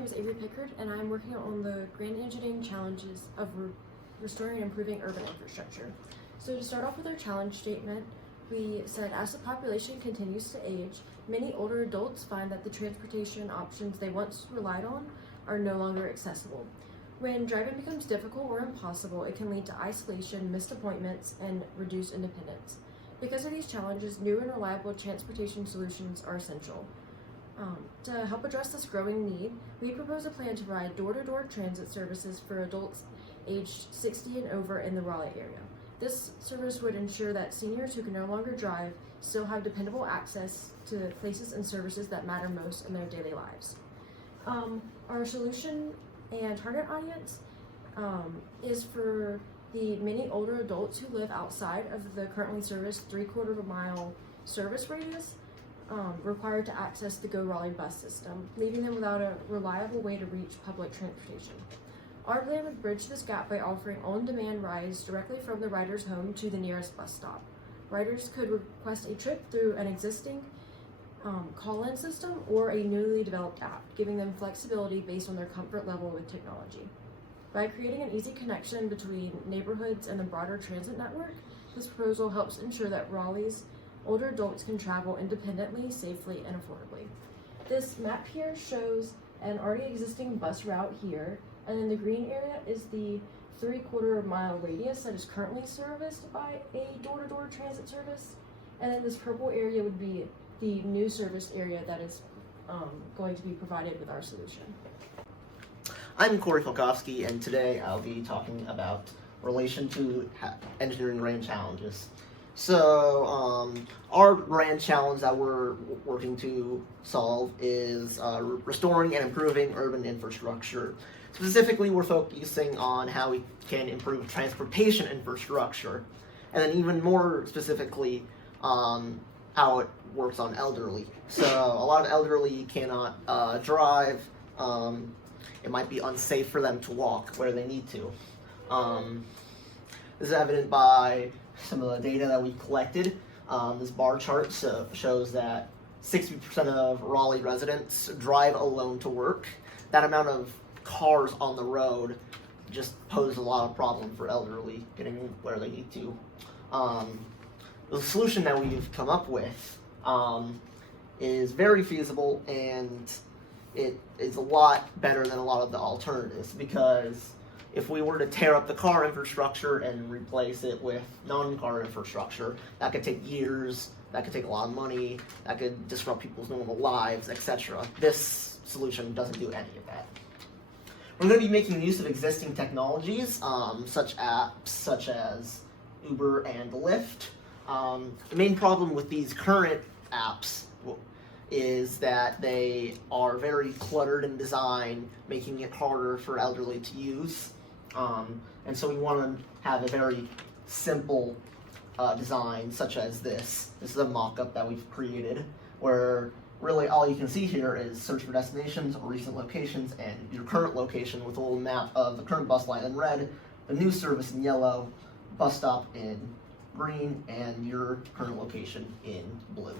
name is Avery Pickard, and I'm working on the grand engineering challenges of restoring and improving urban infrastructure. So to start off with our challenge statement, we said as the population continues to age, many older adults find that the transportation options they once relied on are no longer accessible. When driving becomes difficult or impossible, it can lead to isolation, missed appointments, and reduced independence. Because of these challenges, new and reliable transportation solutions are essential. To help address this growing need, we propose a plan to provide door-to-door transit services for adults aged 60 and over in the Raleigh area. This service would ensure that seniors who can no longer drive still have dependable access to places and services that matter most in their daily lives. Our solution and target audience is for the many older adults who live outside of the currently serviced 3/4 of a mile service radius required to access the Go Raleigh bus system, leaving them without a reliable way to reach public transportation. Our plan would bridge this gap by offering on-demand rides directly from the rider's home to the nearest bus stop. Riders could request a trip through an existing call-in system or a newly developed app, giving them flexibility based on their comfort level with technology. By creating an easy connection between neighborhoods and the broader transit network, this proposal helps ensure that Raleigh's older adults can travel independently, safely, and affordably. This map here shows an already existing bus route here, and then the green area is the 3/4 mile radius that is currently serviced by a door-to-door transit service, and then this purple area would be the new service area that is going to be provided with our solution. I'm Corey Falkofske, and today I'll be talking about relation to engineering grand challenges. So our grand challenge that we're working to solve is restoring and improving urban infrastructure. Specifically, we're focusing on how we can improve transportation infrastructure, and then even more specifically, how it works on elderly. So a lot of elderly cannot drive. It might be unsafe for them to walk where they need to. This is evident by some of the data that we collected. This bar chart shows that 60% of Raleigh residents drive alone to work. That amount of cars on the road just poses a lot of problem for elderly getting where they need to. The solution that we've come up with is very feasible, and it is a lot better than a lot of the alternatives, because if we were to tear up the car infrastructure and replace it with non-car infrastructure, that could take years, that could take a lot of money, that could disrupt people's normal lives, etc. This solution doesn't do any of that. We're going to be making use of existing technologies, such as Uber and Lyft. The main problem with these current apps is that they are very cluttered in design, making it harder for elderly to use. And so we want to have a very simple design, such as this. This is a mock-up that we've created, where really all you can see here is search for destinations or recent locations, and your current location with a little map of the current bus line in red, the new service in yellow, bus stop in green, and your current location in blue.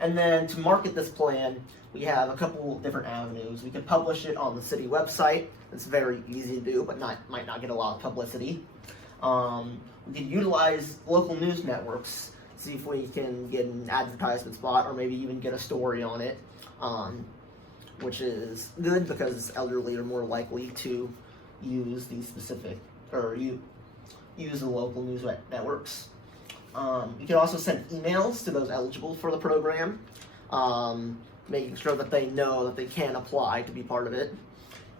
And then to market this plan, we have a couple different avenues. We could publish it on the city website. It's very easy to do, but might not get a lot of publicity. We could utilize local news networks, see if we can get an advertisement spot or maybe even get a story on it, which is good because elderly are more likely to use these specific, or use the local news networks. You can also send emails to those eligible for the program, making sure that they know that they can apply to be part of it,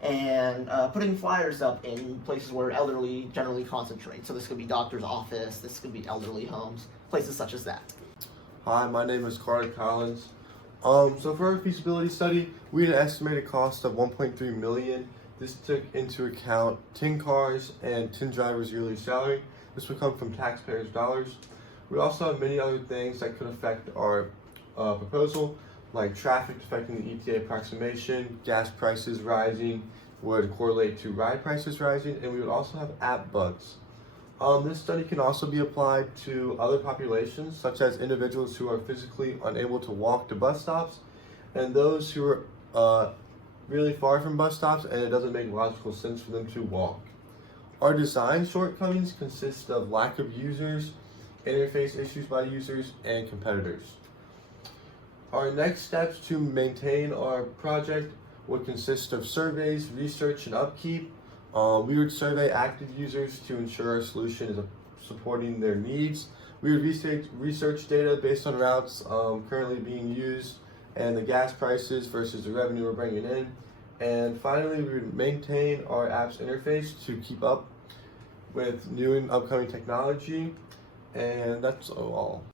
and putting flyers up in places where elderly generally concentrate. So this could be doctor's office, this could be elderly homes, places such as that. Hi, my name is Carter Collins. So for our feasibility study, we had an estimated cost of $1.3 million. This took into account 10 cars and 10 drivers' yearly salary. This would come from taxpayers' dollars. We also have many other things that could affect our proposal, like traffic affecting the ETA approximation, gas prices rising would correlate to ride prices rising, and we would also have app bugs. This study can also be applied to other populations, such as individuals who are physically unable to walk to bus stops, and those who are really far from bus stops and it doesn't make logical sense for them to walk. Our design shortcomings consist of lack of users, interface issues by users, and competitors. Our next steps to maintain our project would consist of surveys, research, and upkeep. We would survey active users to ensure our solution is supporting their needs. We would research data based on routes currently being used and the gas prices versus the revenue we're bringing in. And finally, we would maintain our app's interface to keep up with new and upcoming technology. And that's all.